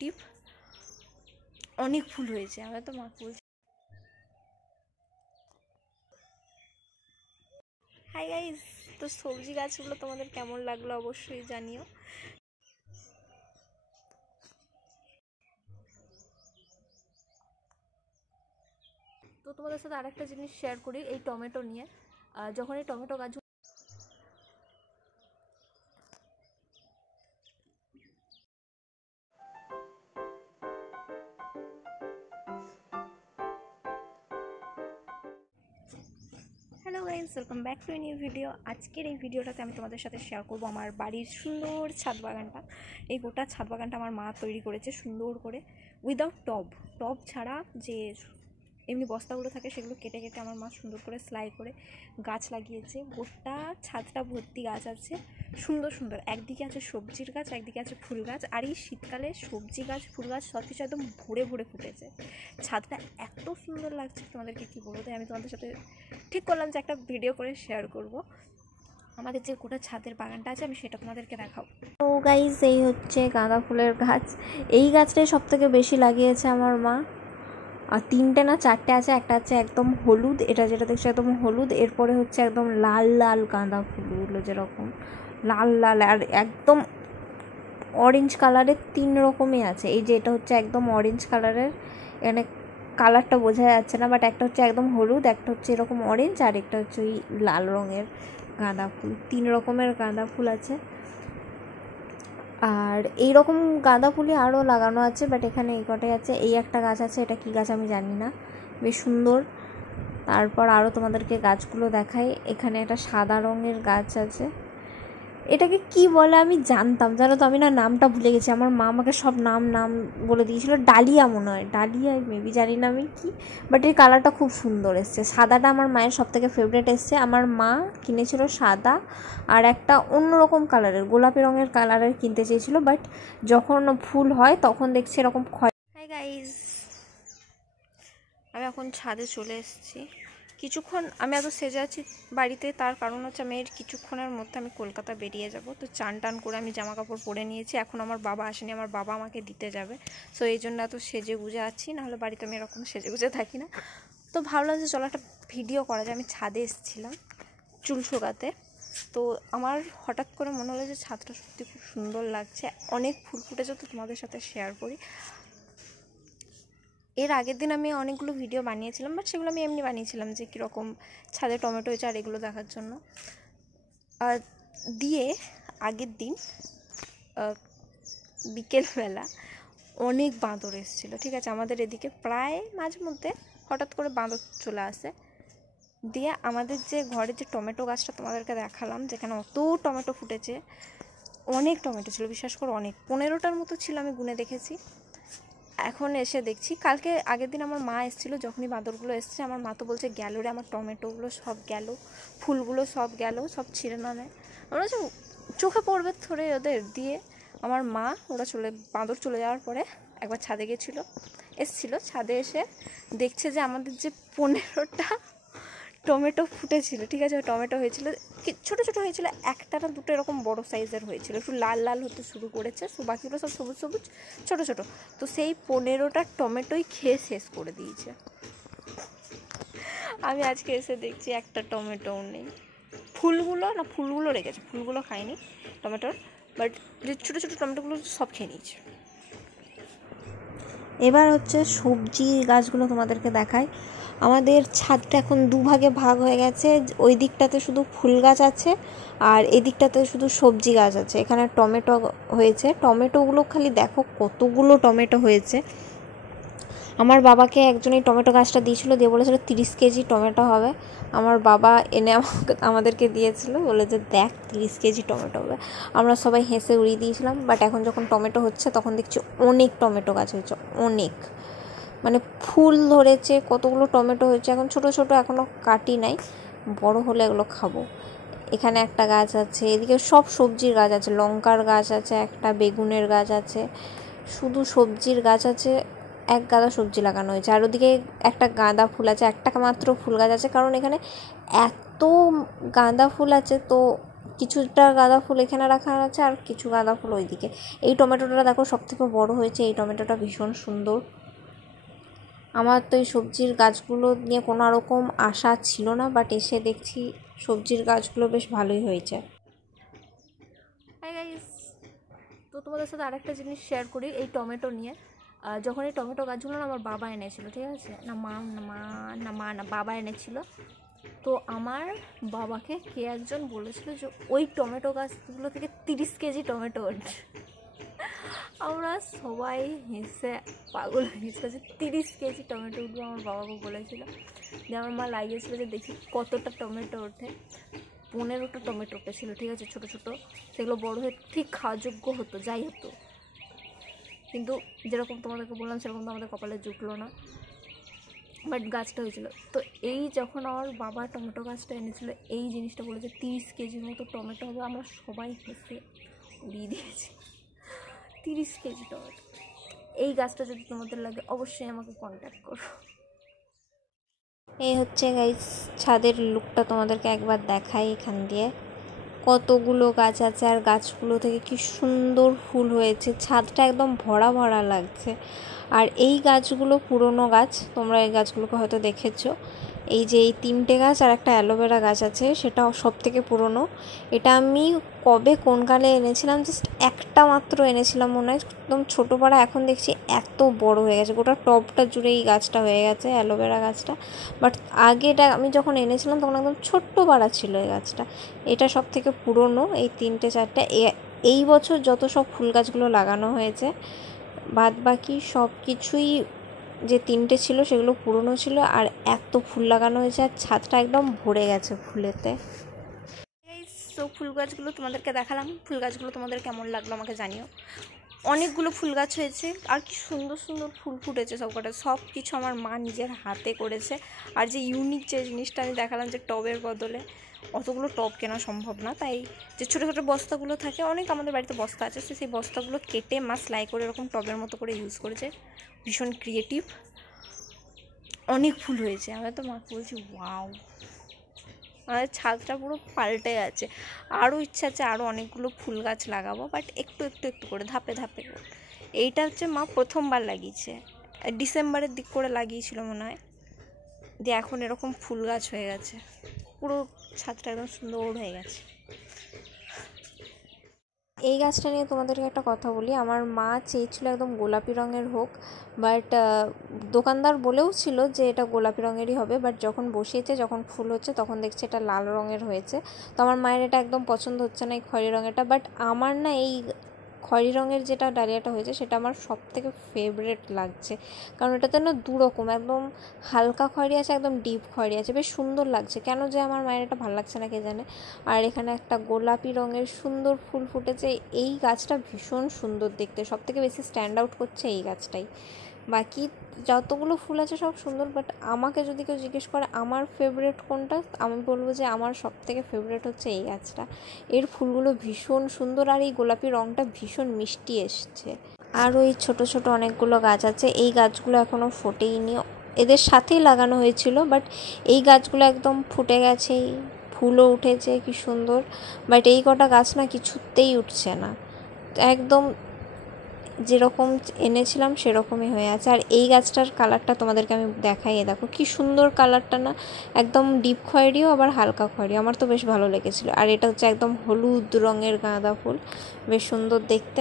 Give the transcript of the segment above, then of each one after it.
টিপ অনেক ফুল হয়েছে। আমরা তো মা বলছি। হাই গাইস, তো সবজি গাছগুলো তোমাদের কেমন লাগলো অবশ্যই জানিও। তো তোমাদের সাথে আরেকটা জিনিস শেয়ার করি এই টমেটো নিয়ে। যখন এই টমেটো গাছ hello guys, welcome back to a new video. আজকের এই ভিডিওটাতে আমি তোমাদের সাথে শেয়ার করব আমার বাড়ির সুন্দর ছাদ বাগানটা। এই গোটা ছাদ বাগানটা আমার মা তৈরি করেছে সুন্দর করে, উইদাউট টব ছাড়া। যে এমনি বস্তাগুলো থাকে সেগুলো কেটে কেটে আমার মা সুন্দর করে সেলাই করে গাছ লাগিয়েছে। গোটা ছাদটা ভর্তি গাছ আছে, সুন্দর সুন্দর। একদিকে আছে সবজির গাছ, একদিকে আছে ফুল গাছ। আর এই শীতকালে সবজি গাছ, ফুল গাছ সব কিছু একদম ভরে ভরে ফুটেছে। ছাদটা এত সুন্দর লাগছে তোমাদেরকে কী বলবো। তাই আমি তোমাদের সাথে ঠিক করলাম যে একটা ভিডিও করে শেয়ার করব আমাদের যে গোটা ছাদের বাগানটা আছে, আমি সেটা তোমাদেরকে দেখাবো। তো গাইস, এই হচ্ছে গাঁদা ফুলের গাছ। এই গাছটাই সব থেকে বেশি লাগিয়েছে আমার মা। আর 3টে না 4টে আছে। একটা হচ্ছে একদম হলুদ, এটা যেটা দেখছো একদম হলুদ। এরপরে হচ্ছে একদম লাল লাল গাঁদা ফুলগুলো, যেরকম লাল লাল আর একদম অরেঞ্জ কালারের 3 রকমই আছে। এই যে এটা হচ্ছে একদম অরেঞ্জ কালারের, এখানে কালারটা বোঝা যাচ্ছে না, বাট একটা হচ্ছে একদম হলুদ, একটা হচ্ছে এরকম অরেঞ্জ, আর একটা হচ্ছে ওই লাল রঙের গাঁদা ফুল। 3 রকমের গাঁদা ফুল আছে। আর এই রকম গাঁদা ফুলই আরও লাগানো আছে, বাট এখানে এই কটাই আছে। এই একটা গাছ আছে, এটা কী গাছ আমি জানি না, বেশ সুন্দর। তারপর আরও তোমাদেরকে গাছগুলো দেখাই। এখানে একটা সাদা রঙের গাছ আছে, এটাকে কি বলে আমি জানতাম, জানো তো, আমি না নামটা ভুলে গেছি। আমার মা আমাকে সব নাম বলে দিয়েছিল। ডালিয়া মনে হয়, ডালিয়া মেবি, জানি না আমি কি। বাট এর কালারটা খুব সুন্দর এসছে। সাদাটা আমার মায়ের সব থেকে ফেভারিট এসছে। আমার মা কিনেছিল সাদা আর একটা অন্যরকম কালারের, গোলাপি রঙের কালারের কিনতে চেয়েছিল, বাট যখন ফুল হয় তখন দেখছি এরকম ক্ষয়। হাই গাইজ, আমি এখন ছাদে চলে এসেছি। কিছুক্ষণ আমি এত সেজে আছি বাড়িতে, তার কারণ হচ্ছে আমি এর কিছুক্ষণের মধ্যে আমি কলকাতা বেরিয়ে যাব। তো চান টান করে আমি জামা কাপড় পরে নিয়েছি। এখন আমার বাবা আসেনি, আমার বাবা আমাকে দিতে যাবে। সো এই জন্য এত সেজে গুজে আছি, নাহলে বাড়িতে আমি এরকম সেজে গুজে থাকি না। তো ভাবলাম যে চলো একটা ভিডিও করা যায়। আমি ছাদে এসেছিলাম চুল শোকাতে, তো আমার হঠাৎ করে মনে হলো যে ছাদটা সত্যি খুব সুন্দর লাগছে, অনেক ফুল ফুটেছে, তো তোমাদের সাথে শেয়ার করি। এর আগের দিন আমি অনেকগুলো ভিডিও বানিয়েছিলাম, বাট সেগুলো আমি এমনি বানিয়েছিলাম যে কীরকম ছাদে টমেটো হয়েছে আর এগুলো দেখার জন্য। আর দিয়ে আগের দিন বিকেলবেলা অনেক বাঁদর এসেছিলো, ঠিক আছে। আমাদের এদিকে প্রায় মাঝে মধ্যে হঠাৎ করে বাঁদর চলে আসে। দিয়ে আমাদের যে ঘরে যে টমেটো গাছটা তোমাদেরকে দেখালাম, যেখানে অত টমেটো ফুটেছে, অনেক টমেটো ছিল, বিশ্বাস করো অনেক, 15টার মতো ছিল, আমি গুনে দেখেছি। এখন এসে দেখছি, কালকে আগের দিন আমার মা এসেছিলো, যখনই বাঁদরগুলো এসছে আমার মা তো বলছে গেল রে, আমার টমেটোগুলো সব গেল, ফুলগুলো সব গেল, সব ছিঁড়ে না নেয়। আমরা যে চোখে পড়বে ধরে ওদের দিয়ে আমার মা, ওরা বাঁদর চলে যাওয়ার পরে একবার ছাদে এসেছিলো। ছাদে এসে দেখছে যে আমাদের যে 15টা টমেটো ফুটেছিল, ঠিক আছে, টমেটো হয়েছিল, ছোটো ছোটো হয়েছিল, একটা না দুটো এরকম বড়ো সাইজের হয়েছিল, একটু লাল লাল হতে শুরু করেছে, বাকিগুলো সব সবুজ সবুজ ছোটো ছোটো। তো সেই 15টা টমেটোই খেয়ে শেষ করে দিয়েছে। আমি আজকে এসে দেখছি একটা টমেটোও নেই। ফুলগুলো রেখেছে, ফুলগুলো খায়নি টমেটোর, বাট যে ছোটো ছোটো টমেটোগুলো সব খেয়ে নিয়েছে। এবার হচ্ছে সবজির গাছগুলো তোমাদেরকে দেখায়। আমাদের ছাদটা এখন দুভাগে ভাগ হয়ে গেছে। ওই দিকটাতে শুধু ফুল গাছ আছে আর এদিকটাতে শুধু সবজি গাছ আছে। এখানে টমেটো হয়েছে, টমেটোগুলো খালি দেখো কতগুলো টমেটো হয়েছে। আমার বাবাকে একজন এই টমেটো গাছটা দিয়েছিল, দিয়ে বলেছিল 30 কেজি টমেটো হবে। আমার বাবা এনে আমাদেরকে দিয়েছিল, বলে যে দেখ 30 কেজি টমেটো হবে। আমরা সবাই হেসে উড়িয়ে দিয়েছিলাম। বাট এখন যখন টমেটো হচ্ছে তখন দেখছি অনেক টমেটো গাছ হয়েছে, অনেক, মানে ফুল ধরেছে, কতগুলো টমেটো হয়েছে। এখন ছোট ছোট এখনও কাটি নাই, বড় হলে এগুলো খাবো। এখানে একটা গাছ আছে, এদিকে সব সবজির গাছ আছে, লঙ্কার গাছ আছে, একটা বেগুনের গাছ আছে, শুধু সবজির গাছ আছে। এক গাদা সবজি লাগানো হয়েছে। আর ওদিকে একটা গাঁদা ফুল আছে, একটা মাত্র ফুল গাছ আছে, কারণ এখানে এত গাঁদা ফুল আছে তো কিছুটা গাঁদা ফুল এখানে রাখা আছে আর কিছু গাঁদা ফুল ওইদিকে। এই টমেটোটা দেখো সবথেকে বড় হয়েছে, এই টমেটোটা ভীষণ সুন্দর। আমার তো এই সবজির গাছগুলো নিয়ে কোনো রকম আশা ছিল না, বাট এসে দেখছি সবজির গাছগুলো বেশ ভালোই হয়েছে। হাই গাইস, তো তোমাদের সাথে আরেকটা জিনিস শেয়ার করি এই টমেটো নিয়ে। যখন এই টমেটো গাছগুলো আমার বাবা এনেছিল, ঠিক আছে, না বাবা এনেছিল। তো আমার বাবাকে কে একজন বলেছিল যে ওই টমেটো গাছগুলো থেকে 30 কেজি টমেটো ওঠে। আমরা সবাই হেসে পাগল হয়েছিল যে 30 কেজি টমেটো উঠবে। আমার বাবাকে বলেছিল যে আমার মা লাগিয়েছিল যে দেখি কতটা টমেটো ওঠে। 15টা টমেটো উঠেছিল, ঠিক আছে, ছোটো ছোটো। সেগুলো বড় হয়ে ঠিক খাওয়া যোগ্য হতো, যাই হতো, কিন্তু যেরকম তোমাদেরকে বললাম সেরকম তো আমাদের কপালে জুটলো না, বাট গাছটা হয়েছিল। তো এই যখন আমার বাবা টমেটো গাছটা এনেছিল, এই জিনিসটা বলেছে 30 কেজির মতো টমেটো হবে, আমরা সবাই হেসে উড়িয়ে দিয়েছি। 30 কেজি টমেটো। এই গাছটা যদি তোমাদের লাগে অবশ্যই আমাকে কন্ট্যাক্ট করো। এই হচ্ছে গাইস ছাদের লুকটা, তোমাদেরকে একবার দেখাই। এখান দিয়ে কতগুলো গাছ আছে আর গাছগুলো থেকে কি সুন্দর ফুল হয়েছে, ছাদটা একদম ভরা ভরা লাগছে। আর এই গাছগুলো পুরনো গাছ, তোমরা এই গাছগুলোকে হয়তো দেখেছো। এই যে এই 3টে গাছ আর একটা অ্যালোভেরা গাছ আছে, সেটা সব থেকে পুরনো। এটা আমি কবে কোন কালে এনেছিলাম, জাস্ট একটা মাত্র এনেছিলাম মনে হয়, একদম ছোটো পাড়া। এখন দেখছি এত বড় হয়ে গেছে, গোটা টবটা জুড়ে এই গাছটা হয়ে গেছে, অ্যালোভেরা গাছটা। বাট আগে এটা আমি যখন এনেছিলাম তখন একদম ছোট্ট পাড়া ছিল এই গাছটা। এটা সব থেকে পুরনো, এই 3টে 4টে। এই বছর যত সব ফুল গাছগুলো লাগানো হয়েছে, বাদ বাকি সব কিছুই যে 3টে ছিল সেগুলো পুরনো ছিল। আর এত ফুল লাগানো হয়েছে আর ছাদটা একদম ভরে গেছে ফুলেতে। তো ফুল গাছগুলো তোমাদেরকে দেখালাম। ফুল গাছগুলো তোমাদের কেমন লাগলো আমাকে জানিও। অনেকগুলো ফুল গাছ হয়েছে আর কি সুন্দর সুন্দর ফুল ফুটেছে সবকটা। সব কিছু আমার মা নিজের হাতে করেছে। আর যে ইউনিক যে জিনিসটা আমি দেখালাম, যে টবের বদলে অতগুলো টব কেনা সম্ভব না, তাই যে ছোটো ছোটো বস্তাগুলো থাকে, অনেক আমাদের বাড়িতে বস্তা আছে, সেই বস্তাগুলো কেটে মা সেলাই করে এরকম টবের মতো করে ইউজ করেছে। ভীষণ ক্রিয়েটিভ, অনেক ফুল হয়েছে। আমি তো মাকে বলছি ওয়াও, আমাদের ছাদটা পুরো পাল্টে গেছে। আরও ইচ্ছা আছে আরও অনেকগুলো ফুল গাছ লাগাবো, বাট একটু একটু একটু করে ধাপে ধাপে করে। এইটা হচ্ছে মা প্রথমবার লাগিয়েছে, ডিসেম্বরের দিক করে লাগিয়েছিল মনে হয়, দিয়ে এখন এরকম ফুল গাছ হয়ে গেছে, পুরো ছাদটা একদম সুন্দর হয়ে গেছে। এই গাছটা নিয়ে তোমাদেরকে একটা কথা বলি। আমার মা চেয়েছিল একদম গোলাপি রঙের হোক, বাট দোকানদার বলেও ছিল যে এটা গোলাপি রঙেরই হবে, বাট যখন বসিয়েছে, যখন ফুল হচ্ছে, তখন দেখছে এটা লাল রঙের হয়েছে। তো আমার মায়ের এটা একদম পছন্দ হচ্ছে না, এই খয়েরি রঙেরটা। বাট আমার না এই খয়েরি রঙের যেটা ডালিয়াটা হয়েছে সেটা আমার সব থেকে ফেভারেট লাগছে, কারণ এটাতে না দুরকম, একদম হালকা খয়েরি আছে, একদম ডিপ খয়েরি আছে, বেশ সুন্দর লাগছে। কেন যে আমার মায়ের এটা ভালো লাগছে না কে জানে। আর এখানে একটা গোলাপি রঙের সুন্দর ফুল ফুটেছে। এই গাছটা ভীষণ সুন্দর দেখতে, সব থেকে বেশি স্ট্যান্ড আউট করছে এই গাছটাই। বাকি যতগুলো ফুল আছে সব সুন্দর, বাট আমাকে যদি কেউ জিজ্ঞেস করে আমার ফেভারিট কোনটা, আমি বলবো যে আমার সব থেকে ফেভারিট হচ্ছে এই গাছটা। এর ফুলগুলো ভীষণ সুন্দর আর এই গোলাপি রঙটা ভীষণ মিষ্টি এসছে। আর ওই ছোট ছোট অনেকগুলো গাছ আছে, এই গাছগুলো এখনও ফোটেইনি, এদের সাথেই লাগানো হয়েছিল, বাট এই গাছগুলো একদম ফুটে গেছে, ফুলও উঠেছে কি সুন্দর। বাট এই কটা গাছ না কিছুতেই উঠছে না, একদম যেরকম এনেছিলাম সেরকমই হয়ে আছে। আর এই গাছটার কালারটা তোমাদেরকে আমি দেখাই, দেখো কি সুন্দর কালারটা না, একদম ডিপ খয়েরিও আবার হালকা খয়েরিও, আমার তো বেশ ভালো লেগেছিলো। আর এটা হচ্ছে একদম হলুদ রঙের গাঁদা ফুল, বেশ সুন্দর দেখতে।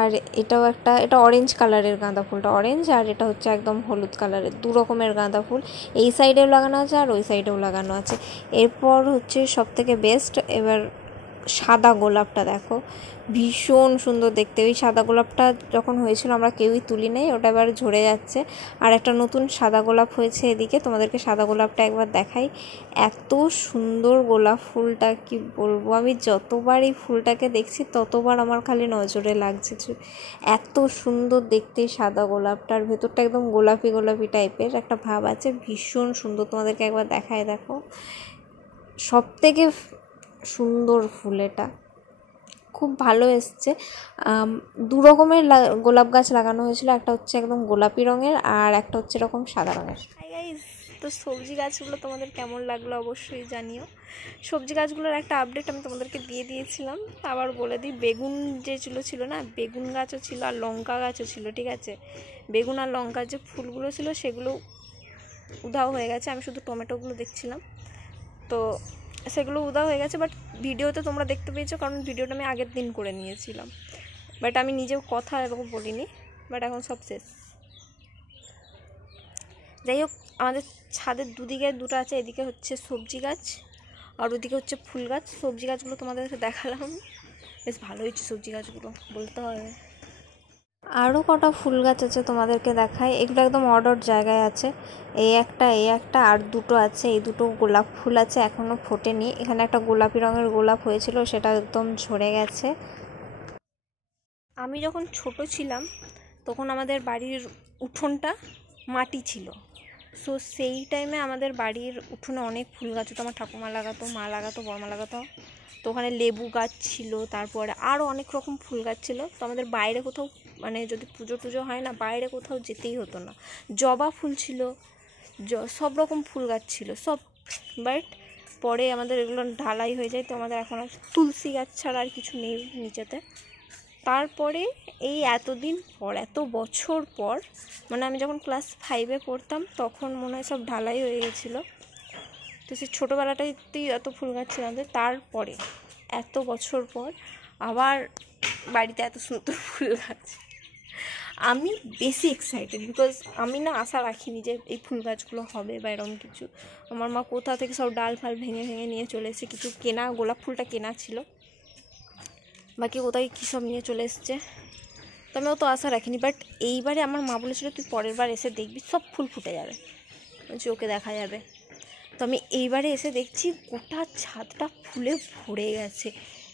আর এটাও এটা অরেঞ্জ কালারের গাঁদা ফুলটা অরেঞ্জ, আর এটা হচ্ছে একদম হলুদ কালারের, দু রকমের গাঁদা ফুল। এই সাইডেও লাগানো আছে আর ওই সাইডেও লাগানো আছে। এরপর হচ্ছে সব থেকে বেস্ট, এবার সাদা গোলাপটা দেখো, ভীষণ সুন্দর দেখতে। ওই সাদা গোলাপটা যখন হয়েছিল আমরা কেউই তুলি নেই, ওটা এবার ঝরে যাচ্ছে। আর একটা নতুন সাদা গোলাপ হয়েছে এদিকে, তোমাদেরকে সাদা গোলাপটা একবার দেখাই। এত সুন্দর গোলাপ ফুলটা, কি বলবো, আমি যতবার এই ফুলটাকে দেখছি ততবার আমার খালি নজরে লাগছে। এত সুন্দর দেখতে সাদা গোলাপটার, ভেতরটা একদম গোলাপি গোলাপি টাইপের একটা ভাব আছে, ভীষণ সুন্দর। তোমাদেরকে একবার দেখায়, দেখো সব থেকে সুন্দর ফুল, এটা খুব ভালো এসছে। দু রকমের গোলাপ গাছ লাগানো হয়েছিল, একটা হচ্ছে একদম গোলাপি রঙের আর একটা হচ্ছে এরকম সাদা রঙের। হাই গাইস, তো সবজি গাছগুলো তোমাদের কেমন লাগলো অবশ্যই জানিও। সবজি গাছগুলোর একটা আপডেট আমি তোমাদেরকে দিয়ে দিয়েছিলাম, আবার বলে দিই, বেগুন যে ছিল না, বেগুন গাছও ছিল আর লঙ্কা গাছও ছিল, ঠিক আছে। বেগুন আর লঙ্কার যে ফুলগুলো ছিল সেগুলো উধাও হয়ে গেছে, আমি শুধু টমেটোগুলো দেখছিলাম, তো সেগুলো উধাও হয়ে গেছে। বাট ভিডিওতে তোমরা দেখতে পেয়েছো, কারণ ভিডিওটা আমি আগের দিন করে নিয়েছিলাম, বাট আমি নিজেও কথা এরকম বলিনি, বাট এখন সব শেষ। যাই হোক, আমাদের ছাদের দুদিকে দুটো আছে, এদিকে হচ্ছে সবজি গাছ আর ওদিকে হচ্ছে ফুল গাছ। সবজি গাছগুলো তোমাদেরকে দেখালাম, বেশ ভালো হয়েছে সবজি গাছগুলো বলতে হবে। আরও কটা ফুল গাছ আছে তোমাদেরকে দেখায়, এগুলো একদম অর্ডার জায়গায় আছে। এই একটা আর দুটো আছে, এই দুটো গোলাপ ফুল আছে, এখনও ফোটেনি। এখানে একটা গোলাপি রঙের গোলাপ হয়েছিল, সেটা একদম ঝরে গেছে। আমি যখন ছোট ছিলাম তখন আমাদের বাড়ির উঠোনটা মাটি ছিল, সো সেই টাইমে আমাদের বাড়ির উঠোনে অনেক ফুল গাছ হতো, আমার ঠাকুমা লাগাতো, মা লাগাতো, বড়মা লাগাতো। তো ওখানে লেবু গাছ ছিল, তারপরে আরও অনেক রকম ফুল গাছ ছিল। তো আমাদের বাইরে কোথাও, মানে যদি পুজো টুজো হয় না, বাইরে কোথাও যেতেই হতো না। জবা ফুল ছিল, সব রকম ফুল গাছ ছিল সব। বাট পরে আমাদের এগুলো ঢালাই হয়ে যায়, তো আমাদের এখন আর তুলসী গাছ ছাড়া আর কিছু নেই নিচেতে। তারপরে এই এতদিন পর, এত বছর পর, মানে আমি যখন ক্লাস 5-এ পড়তাম তখন মনে হয় সব ঢালাই হয়ে গেছিলো। তো সেই ছোটোবেলাটাতেই এত ফুল গাছ ছিল আমাদের, তারপরে এত বছর পর আবার বাড়িতে এত সুন্দর ফুল গাছ। আমি বেশি এক্সাইটেড, বিকজ আমি না আশা রাখিনি যে এই ফুল গাছগুলো হবে বা এরকম কিছু। আমার মা কোথা থেকে সব ডাল ফাল ভেঙে ভেঙে নিয়ে চলে এসেছে, কিছু কেনা, গোলাপ ফুলটা কেনা ছিল, বাকি কোথায় কী সব নিয়ে চলে এসছে, তো আমি অত আশা রাখিনি। বাট এইবারে আমার মা বলেছিল তুই পরের বার এসে দেখবি সব ফুল ফুটে যাবে, বলছি ওকে দেখা যাবে। তো আমি এইবারে এসে দেখছি গোটা ছাদটা ফুলে ভরে গেছে,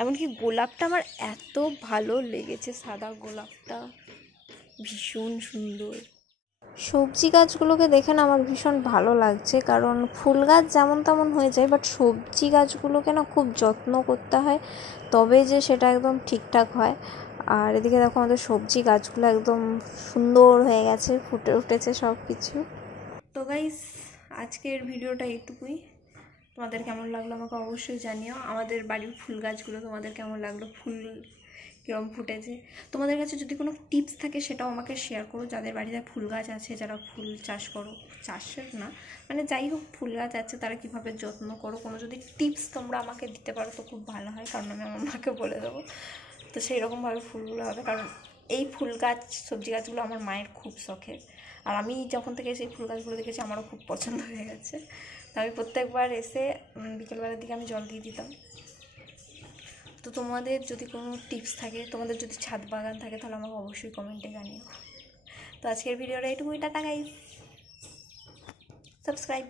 এমনকি গোলাপটা আমার এত ভালো লেগেছে, সাদা গোলাপটা ভীষণ সুন্দর। সবজি গাছগুলোকে দেখে না আমার ভীষণ ভালো লাগছে, কারণ ফুল গাছ যেমন তেমন হয়ে যায়, বাট সবজি গাছগুলোকে না খুব যত্ন করতে হয়, তবে যে সেটা একদম ঠিকঠাক হয়। আর এদিকে দেখো আমাদের সবজি গাছগুলো একদম সুন্দর হয়ে গেছে, ফুটে উঠেছে সব কিছু। তো গাইস, আজকের ভিডিওটা এইটুকুই। তোমাদের কেমন লাগলো আমাকে অবশ্যই জানিও। আমাদের বাড়ির ফুল গাছগুলো তোমাদের কেমন লাগলো, ফুল কীরকম ফুটেছে। তোমাদের কাছে যদি কোনো টিপস থাকে সেটাও আমাকে শেয়ার করো, যাদের বাড়িতে ফুল গাছ আছে, যারা ফুল চাষ করো, চাষের না মানে যাই হোক ফুল গাছ আছে, তারা কীভাবে যত্ন করো, কোনো যদি টিপস তোমরা আমাকে দিতে পারো তো খুব ভালো হয়, কারণ আমি আমার মাকে বলে দেবো, তো সেই রকমভাবে ফুলগুলো হবে। কারণ এই ফুল গাছ, সবজি গাছগুলো আমার মায়ের খুব শখের, আর আমি যখন থেকে সেই ফুল গাছগুলো দেখেছি আমারও খুব পছন্দ হয়ে গেছে। তো আমি প্রত্যেকবার এসে বিকেলবেলার দিকে আমি জল দিয়ে দিতাম। তো তোমাদের যদি কোনো টিপস থাকে, তোমাদের যদি ছাদ বাগান থাকে, তাহলে আমাকে অবশ্যই কমেন্টে জানিও। তো আজকের ভিডিওটা এইটুকুই, টাটা গাইস, সাবস্ক্রাইব।